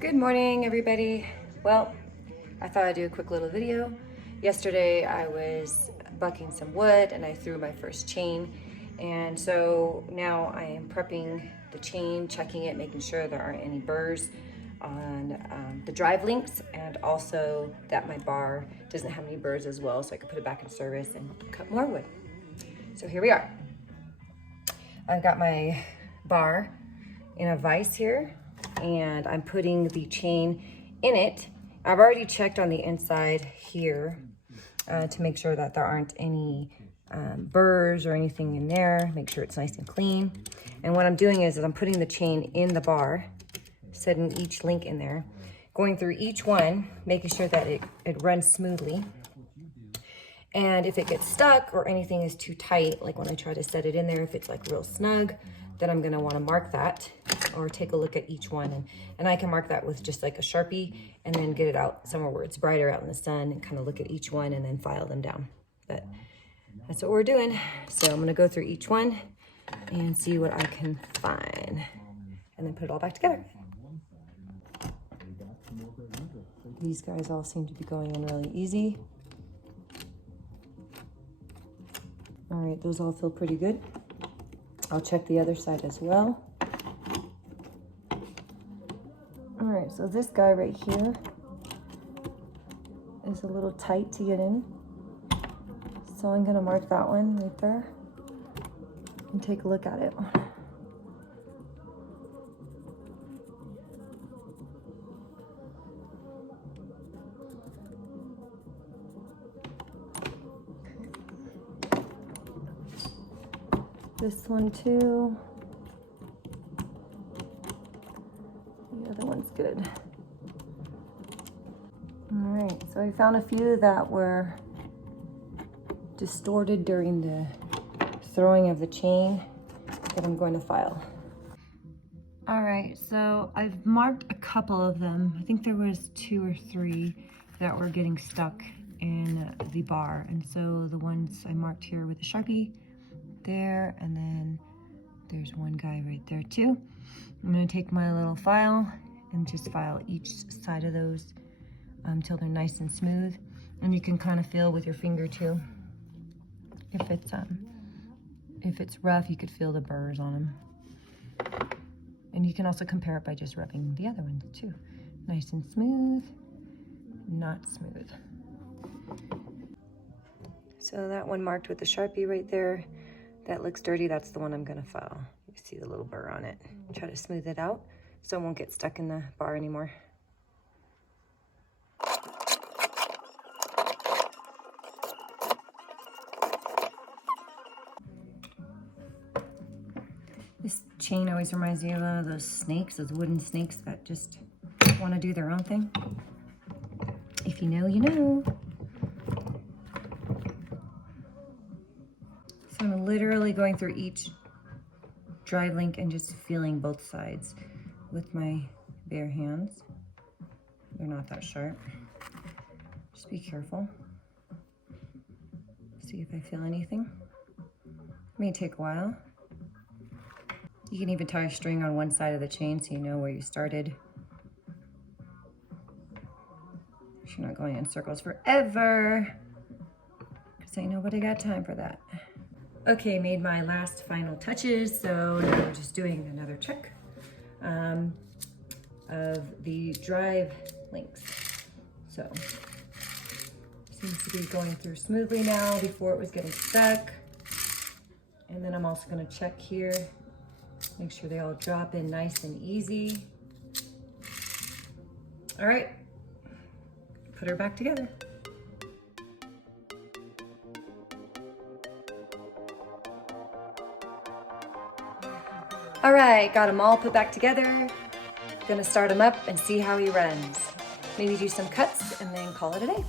Good morning, everybody. Well, I thought I'd do a quick little video. Yesterday I was bucking some wood and I threw my first chain, and so now I am prepping the chain, checking it, making sure there aren't any burrs on the drive links, and also that my bar doesn't have any burrs as well, so I can put it back in service and cut more wood. So here we are. I've got my bar in a vise here, and I'm putting the chain in it. I've already checked on the inside here to make sure that there aren't any burrs or anything in there. Make sure it's nice and clean. And what I'm doing is I'm putting the chain in the bar, setting each link in there, going through each one, making sure that it runs smoothly. And if it gets stuck or anything is too tight, like when I try to set it in there, if it's like real snug, then I'm gonna wanna mark that or take a look at each one. And I can mark that with just like a Sharpie and then get it out somewhere where it's brighter out in the sun and kind of look at each one and then file them down. But that's what we're doing. So I'm gonna go through each one and see what I can find and then put it all back together. These guys all seem to be going in really easy. All right, those all feel pretty good. I'll check the other side as well. All right, so this guy right here is a little tight to get in. So I'm gonna mark that one right there and take a look at it. This one too. The other one's good. All right, so I found a few that were distorted during the throwing of the chain that I'm going to file. All right, so I've marked a couple of them. I think there was 2 or 3 that were getting stuck in the bar. And so the ones I marked here with a Sharpie, there, and then there's one guy right there too. I'm going to take my little file and just file each side of those until they're nice and smooth. And you can kind of feel with your finger too. If it's rough, you could feel the burrs on them. And you can also compare it by just rubbing the other ones too. Nice and smooth, not smooth. So that one marked with the Sharpie right there. That looks dirty, that's the one I'm gonna file. You see the little burr on it. Try to smooth it out so it won't get stuck in the bar anymore. This chain always reminds me of those snakes, those wooden snakes that just wanna do their own thing. If you know, you know. So I'm literally going through each drive link and just feeling both sides with my bare hands. They're not that sharp. Just be careful. See if I feel anything. It may take a while. You can even tie a string on one side of the chain so you know where you started. So you're not going in circles forever, because ain't nobody got time for that. Okay, made my last final touches, so now we're just doing another check of the drive links. So, seems to be going through smoothly now. Before it was getting stuck. And then I'm also gonna check here, make sure they all drop in nice and easy. All right, put her back together. All right, got them all put back together. Gonna start him up and see how he runs. Maybe do some cuts and then call it a day.